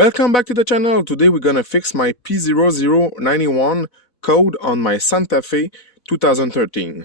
Welcome back to the channel. Today we're gonna fix my P0091 code on my Santa Fe 2013.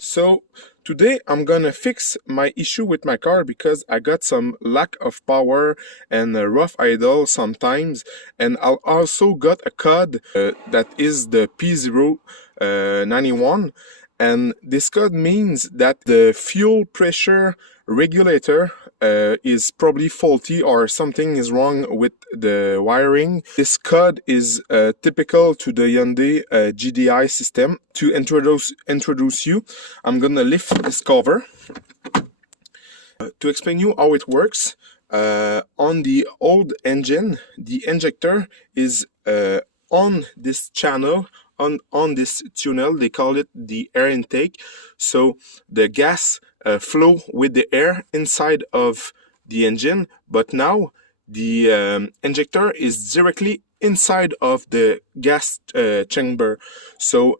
So today I'm gonna fix my issue with my car because I got some lack of power and a rough idle sometimes, and I also got a code that is the P0091. And this code means that the fuel pressure regulator is probably faulty or something is wrong with the wiring. This code is typical to the Hyundai GDI system. To introduce you, I'm gonna lift this cover to explain you how it works. On the old engine, the injector is on this channel, on this tunnel. They call it the air intake. So the gas flow with the air inside of the engine, but now the injector is directly inside of the gas chamber. So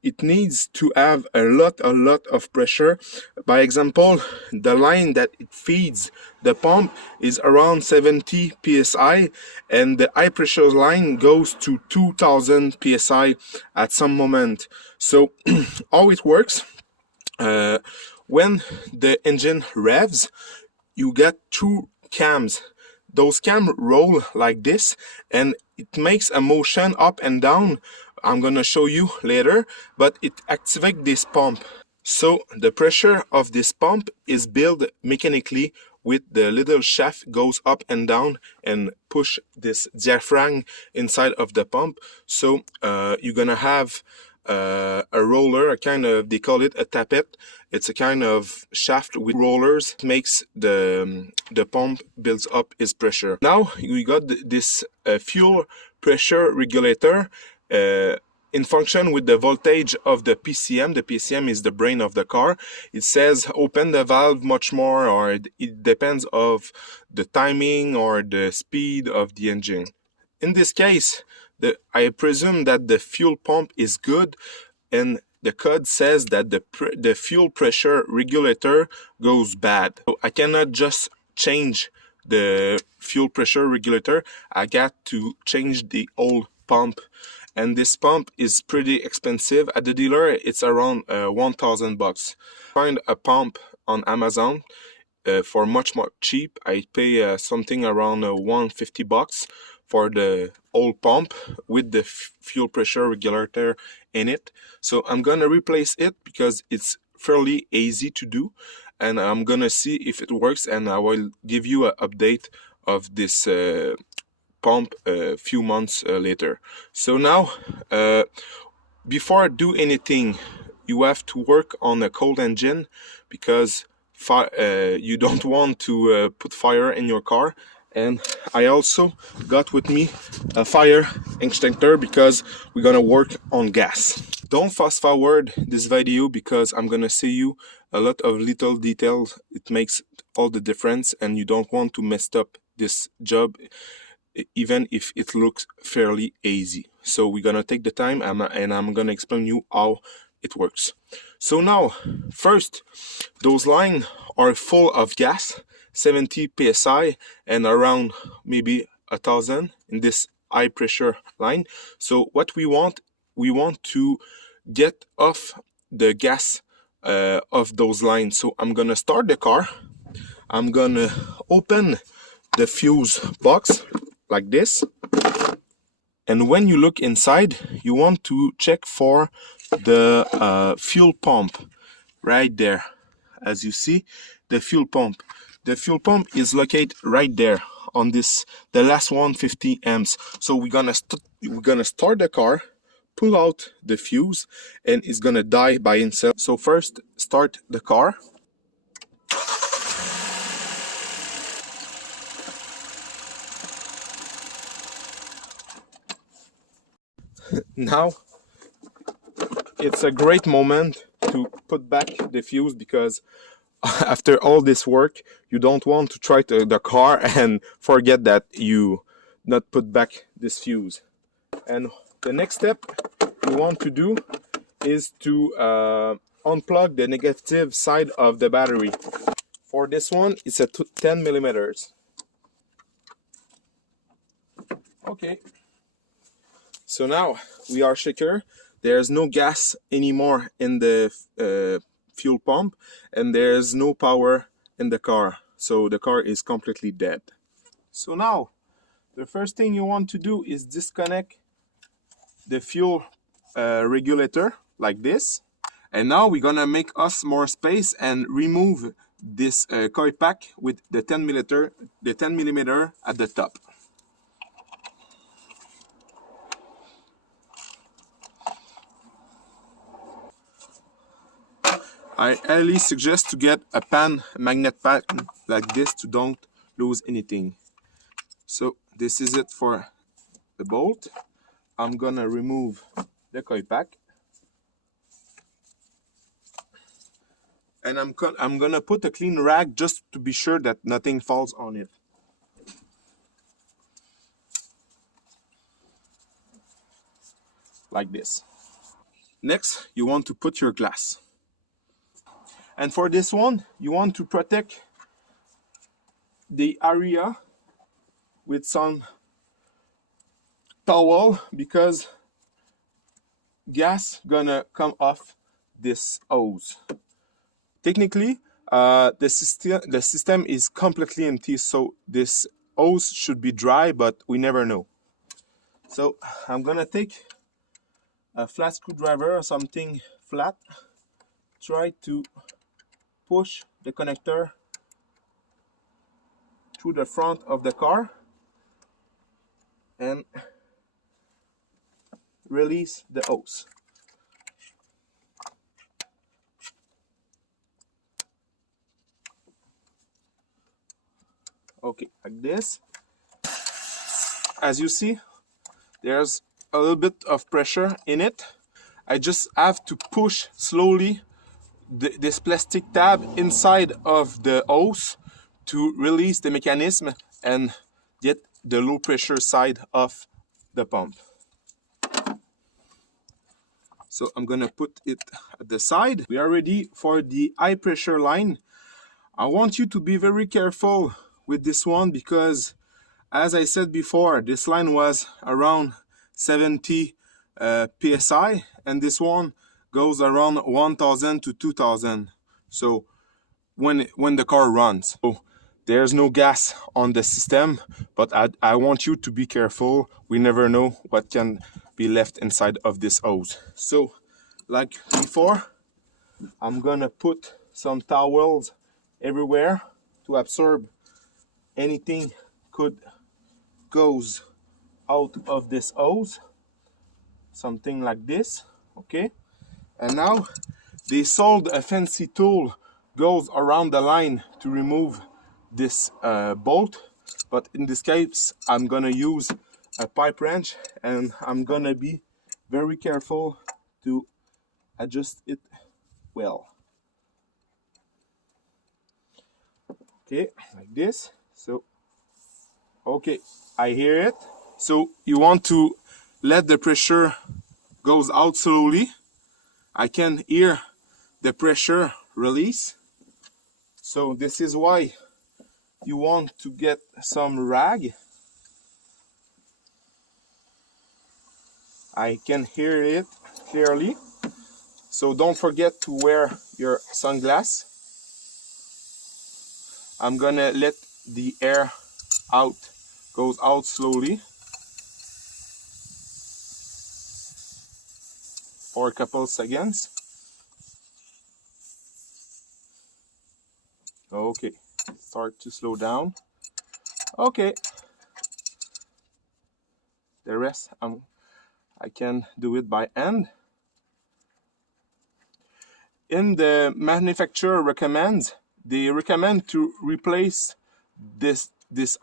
it needs to have a lot of pressure. By example, the line that it feeds the pump is around 70 psi, and the high pressure line goes to 2000 psi at some moment. So how it works, when the engine revs, you get two cams. Those cams roll like this, and it makes a motion up and down. I'm gonna show you later, but it activates this pump. So the pressure of this pump is built mechanically with the little shaft goes up and down and push this diaphragm inside of the pump. So you're gonna have a roller, a kind of, they call it a tappet. It's a kind of shaft with rollers. It makes the pump builds up its pressure. Now we got this fuel pressure regulator in function with the voltage of the PCM. The PCM is the brain of the car. It says open the valve much more, or it depends of the timing or the speed of the engine. In this case, I presume that the fuel pump is good, and the code says that the fuel pressure regulator goes bad. So I cannot just change the fuel pressure regulator. I got to change the whole pump, and this pump is pretty expensive. At the dealer, it's around 1,000 bucks. Find a pump on Amazon for much more cheap. I pay something around 150 bucks for the old pump with the fuel pressure regulator in it. So I'm gonna replace it because it's fairly easy to do, and I'm gonna see if it works, and I will give you an update of this pump a few months later. So now before I do anything, you have to work on a cold engine because you don't want to put fire in your car. And I also got with me a fire extinguisher because we're gonna work on gas. Don't fast forward this video because I'm gonna see you a lot of little details. It makes all the difference, and you don't want to mess up this job even if it looks fairly easy. So we're gonna take the time, and I'm gonna explain you how it works. So now, first, those lines are full of gas, 70 psi, and around maybe 1,000 in this high pressure line. So what we want to get off the gas of those lines. So I'm gonna start the car. I'm gonna open the fuse box like this, and when you look inside, you want to check for the fuel pump right there. As you see, the fuel pump is located right there on this, the last 150 amps. So we're gonna start the car, pull out the fuse, and it's gonna die by itself. So first, start the car. Now it's a great moment to put back the fuse, because after all this work, you don't want to try the car and forget that you not put back this fuse. And the next step you want to do is to unplug the negative side of the battery. For this one, it's a 10 millimeters. Okay. So now we are secure. There's no gas anymore in the fuel pump, and there's no power in the car. So the car is completely dead. So now, the first thing you want to do is disconnect the fuel regulator like this. And now we're gonna make us more space and remove this coil pack with the 10 millimeter at the top. I highly suggest to get a magnet pad like this to don't lose anything. So this is it for the bolt. I'm gonna remove the coil pack. And I'm gonna put a clean rag just to be sure that nothing falls on it. Like this. Next, you want to put your glass. And for this one, you want to protect the area with some towel because gas gonna come off this hose. Technically, the system is completely empty, so this hose should be dry, but we never know. So I'm gonna take a flat screwdriver or something flat, try to push the connector through the front of the car and release the hose. Okay, like this. As you see, there's a little bit of pressure in it. I just have to push slowly this plastic tab inside of the hose to release the mechanism and get the low pressure side of the pump. So I'm gonna put it at the side. We are ready for the high pressure line. I want you to be very careful with this one because, as I said before, this line was around 70 psi, and this one goes around 1000 to 2000. So when the car runs, so there's no gas on the system, but I want you to be careful. We never know what can be left inside of this hose. So like before, I'm gonna put some towels everywhere to absorb anything could goes out of this hose, something like this. Okay, and now they sold a fancy tool goes around the line to remove this bolt, but in this case I'm gonna use a pipe wrench, and I'm gonna be very careful to adjust it well. Okay, like this. So okay, I hear it. So you want to let the pressure goes out slowly. I can hear the pressure release. So this is why you want to get some rag. I can hear it clearly. So don't forget to wear your sunglasses. I'm gonna let the air goes out slowly for a couple seconds. Okay, start to slow down. Okay, the rest I can do it by hand. In the manufacturer they recommend to replace this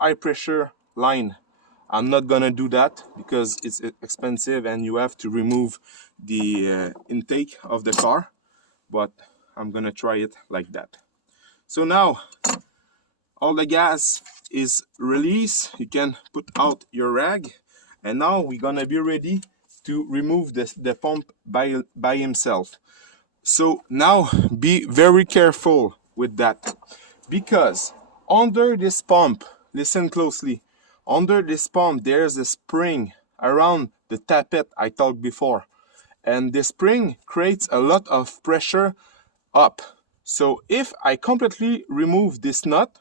high pressure line. I'm not gonna do that because it's expensive and you have to remove the intake of the car, but I'm gonna try it like that. So now all the gas is released. You can put out your rag, and now we're gonna be ready to remove the pump by himself. So now be very careful with that, because under this pump, listen closely, under this pump there's a spring around the tappet I talked before, and the spring creates a lot of pressure up. So if I completely remove this nut,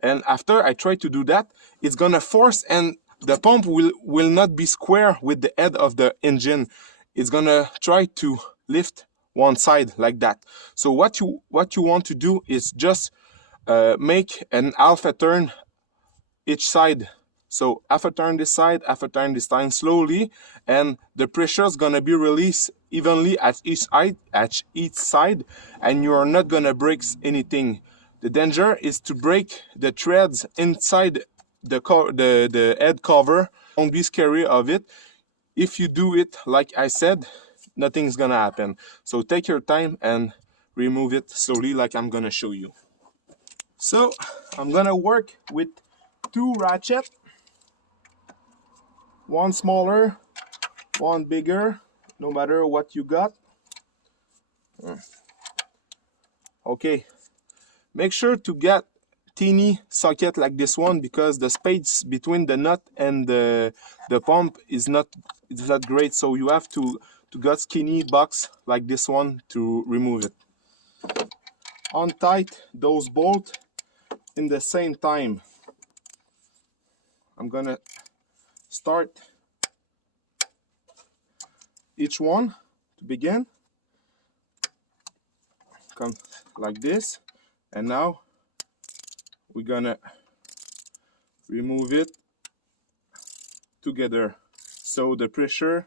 and after I try to do that, it's gonna force, and the pump will not be square with the head of the engine. It's gonna try to lift one side like that. So what you want to do is just make an alpha turn each side. So half a turn this side, half a turn this time, slowly, and the pressure is gonna be released evenly at each side, and you are not gonna break anything. The danger is to break the threads inside the head cover. Don't be scary of it. If you do it like I said, nothing's gonna happen. So take your time and remove it slowly, like I'm gonna show you. So I'm gonna work with two ratchets, one smaller, one bigger, no matter what you got. Okay, make sure to get teeny socket like this one, because the space between the nut and the pump is not great, so you have to get skinny box like this one to remove it. Untight those bolts in the same time. I'm gonna start each one to begin. Come like this, and now we're gonna remove it together, so the pressure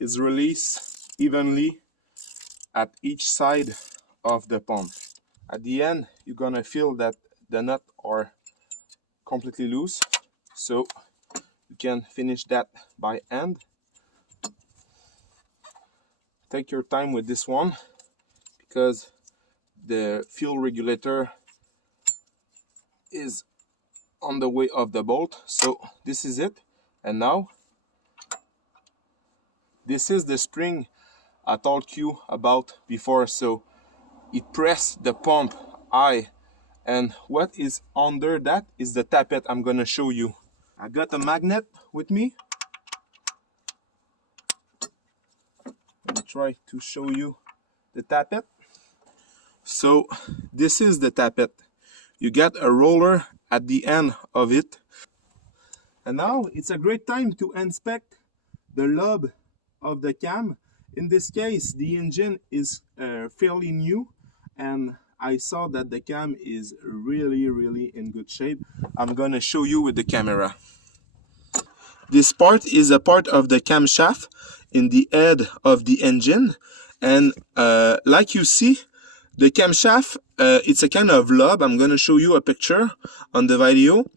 is released evenly at each side of the pump. At the end, you're gonna feel that the nuts are completely loose, so you can finish that by hand. Take your time with this one, because the fuel regulator is on the way of the bolt. So this is it, and now this is the spring I told you about before. So it pressed the pump high, and what is under that is the tappet I'm gonna show you. I got a magnet with me. Let me try to show you the tappet. So this is the tappet. You get a roller at the end of it. And now it's a great time to inspect the lobe of the cam. In this case, the engine is fairly new, and I saw that the cam is really in good shape. I'm gonna show you with the camera. This part is a part of the camshaft in the head of the engine, and like you see, the camshaft, it's a kind of lobe. I'm gonna show you a picture on the video,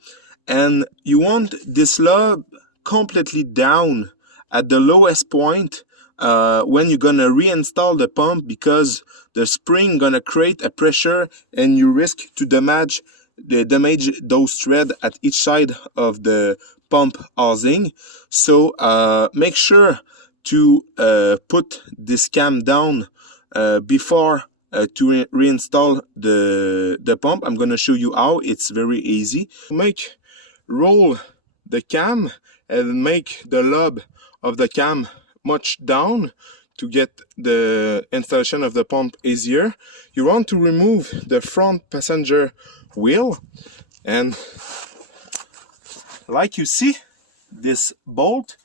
and you want this lobe completely down at the lowest point when you're gonna reinstall the pump, because the spring gonna create a pressure, and you risk to damage those threads at each side of the pump housing. So make sure to put this cam down before to reinstall the pump. I'm gonna show you how. It's very easy. Roll the cam and make the lobe of the cam much down to get the installation of the pump easier. You want to remove the front passenger wheel, and like you see, this bolt,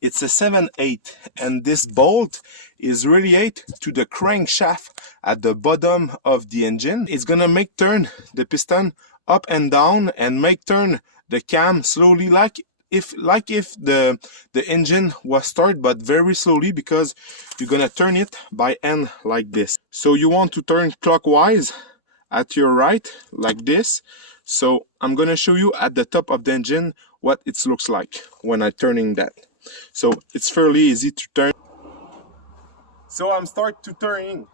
it's a 7/8, and this bolt is related to the crankshaft at the bottom of the engine. It's gonna make turn the piston up and down, and make turn the cam slowly, like if the engine was started, but very slowly, because you're gonna turn it by hand like this. So you want to turn clockwise at your right like this. So I'm gonna show you at the top of the engine what it looks like when I'm turning that. So it's fairly easy to turn. So I'm start to turning.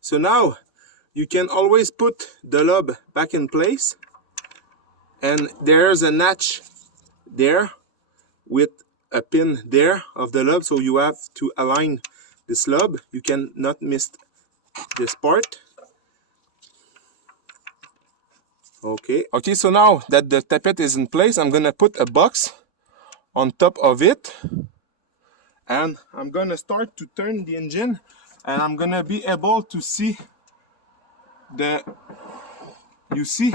So now you can always put the lobe back in place, and there's a notch there with a pin there of the lobe, so you have to align this lobe. You cannot miss this part. Okay, so now that the tappet is in place, I'm gonna put a box on top of it, and I'm gonna start to turn the engine, and I'm gonna be able to see you see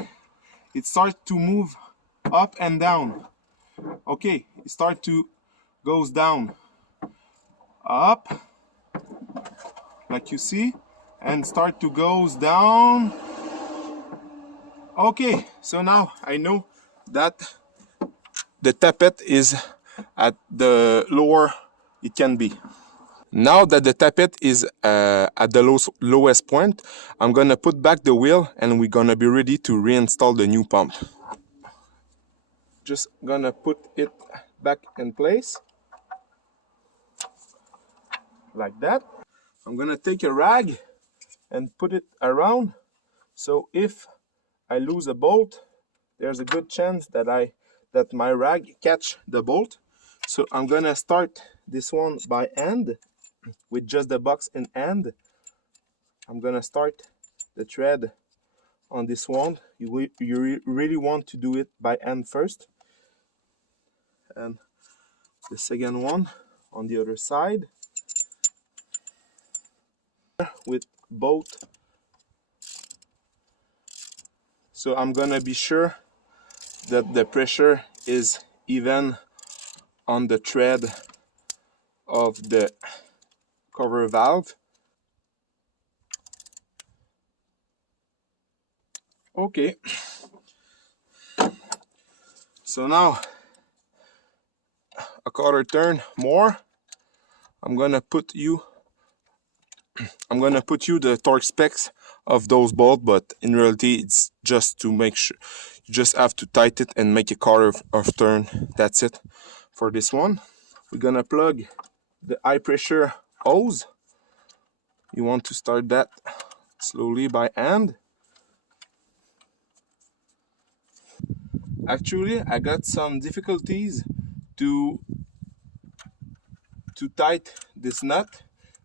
it starts to move up and down. Okay, it starts to goes down, up, like you see, and start to goes down. Okay, so now I know that the tappet is at the lower it can be. Now that the tappet is at the lowest point, I'm gonna put back the wheel and we're gonna be ready to reinstall the new pump. Just gonna put it back in place like that. I'm gonna take a rag and put it around, so if I lose a bolt, there's a good chance that my rag catch the bolt. So I'm gonna start this one by hand with just the box in hand. I'm gonna start the thread on this one. You really want to do it by hand first, and the second one on the other side with both. So I'm gonna be sure that the pressure is even on the thread of the cover valve. Okay, so now a quarter turn more. I'm gonna put you the torque specs of those bolts, but in reality it's just to make sure. You just have to tighten it and make a quarter of turn. That's it for this one. We're gonna plug the high pressure hose. You want to start that slowly by hand. Actually, I got some difficulties to tighten this nut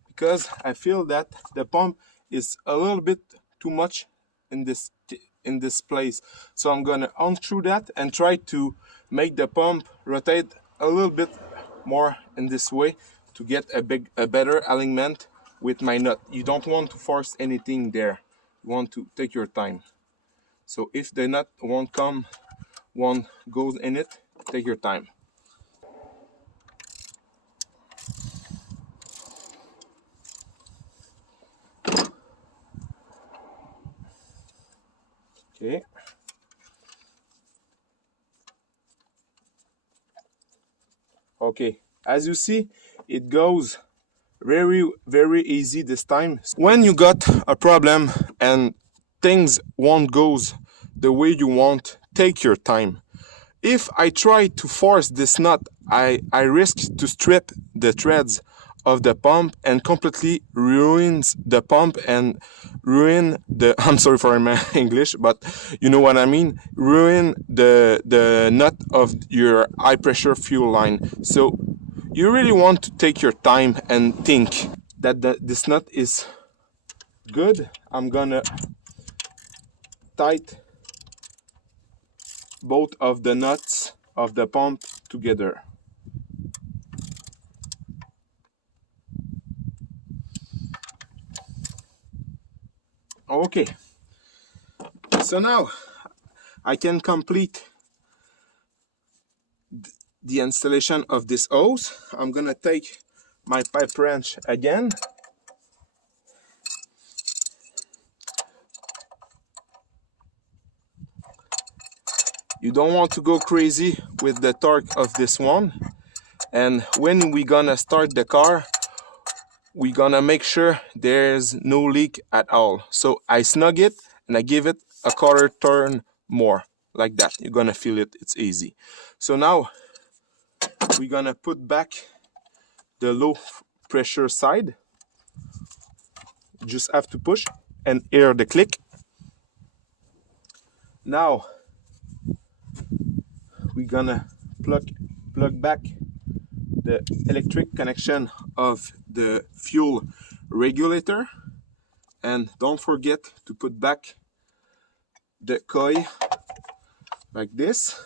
because I feel that the pump is a little bit too much in this place. So I'm gonna unscrew that and try to make the pump rotate a little bit more in this way to get a better alignment with my nut. You don't want to force anything there. You want to take your time. So if the nut won't come, one goes in it, take your time. Okay. Okay, as you see, it goes very easy this time. When you got a problem and things won't goes the way you want, take your time. If I try to force this nut, I risk to strip the threads of the pump and completely ruins the pump and ruin the I'm sorry for my English, but you know what I mean, ruin the nut of your high pressure fuel line. So you really want to take your time and think that this nut is good. I'm gonna tighten both of the nuts of the pump together. Okay, so now I can complete the installation of this hose. I'm gonna take my pipe wrench again. You don't want to go crazy with the torque of this one, and when we're gonna start the car, we're gonna make sure there's no leak at all. So I snug it and I give it a quarter turn more, like that. You're gonna feel it, it's easy. So now we're gonna put back the low pressure side. You just have to push and hear the click. Now we're gonna plug back the electric connection of the fuel regulator, and don't forget to put back the coil like this.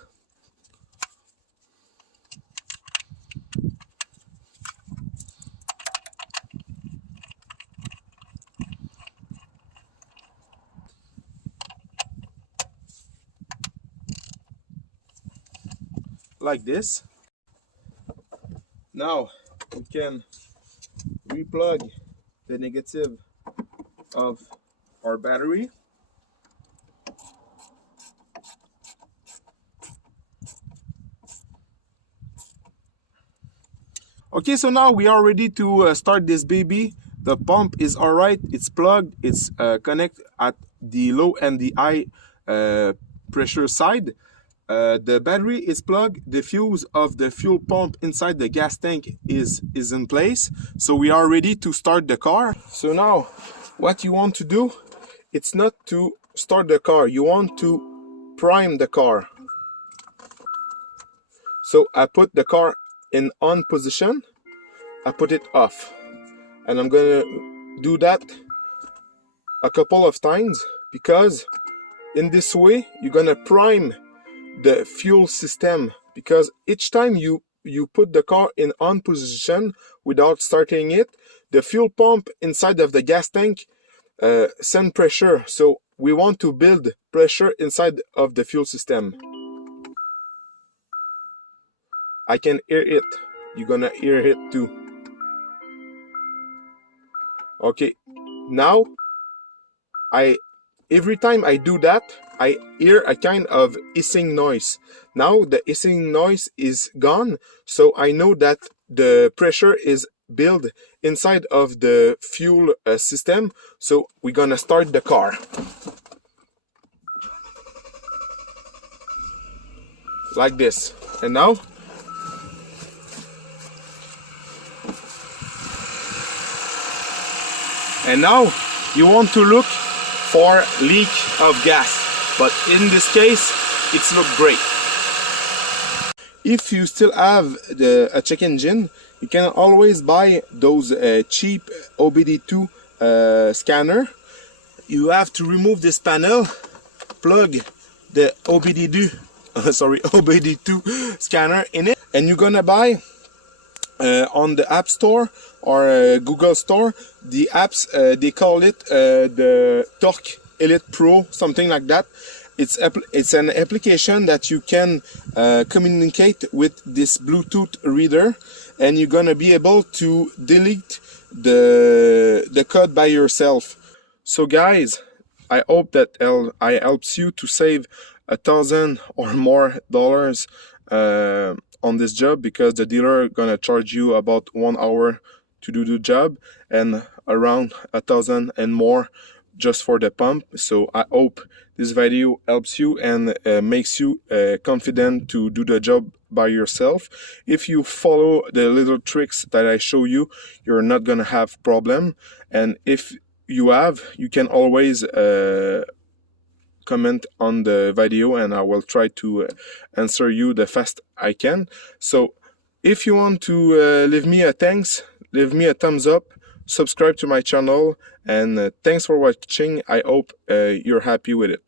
Like this. Now we can replug the negative of our battery. Okay, so now we are ready to start this baby. The pump is alright, it's plugged, it's connected at the low and the high pressure side. The battery is plugged, the fuse of the fuel pump inside the gas tank is in place. So we are ready to start the car. So now, what you want to do, it's not to start the car, you want to prime the car. So I put the car in on position, I put it off, and I'm gonna do that a couple of times, because in this way you're gonna prime the fuel system, because each time you put the car in on position without starting it, the fuel pump inside of the gas tank send pressure. So we want to build pressure inside of the fuel system. I can hear it, you're gonna hear it too. Okay, now every time I do that, I hear a kind of hissing noise. Now the hissing noise is gone, so I know that the pressure is built inside of the fuel system. So we're gonna start the car. Like this. And now, you want to look for leak of gas, but in this case it's look great. If you still have a check engine, you can always buy those cheap OBD2 scanner. You have to remove this panel, plug the OBD2 scanner in it, and you're gonna buy on the App Store or Google Store the apps, they call it the Torque Elite Pro, something like that. It's an application that you can communicate with this Bluetooth reader, and you're gonna be able to delete the code by yourself. So guys, I hope that I helps you to save $1,000 or more on this job, because the dealer gonna charge you about 1 hour to do the job, and around $1,000 and more just for the pump. So I hope this video helps you and makes you confident to do the job by yourself. If you follow the little tricks that I show you, you're not gonna have problem. And if you have, you can always comment on the video, and I will try to answer you the fast I can. So if you want to leave me a thanks, leave me a thumbs up, subscribe to my channel, and thanks for watching. I hope you're happy with it.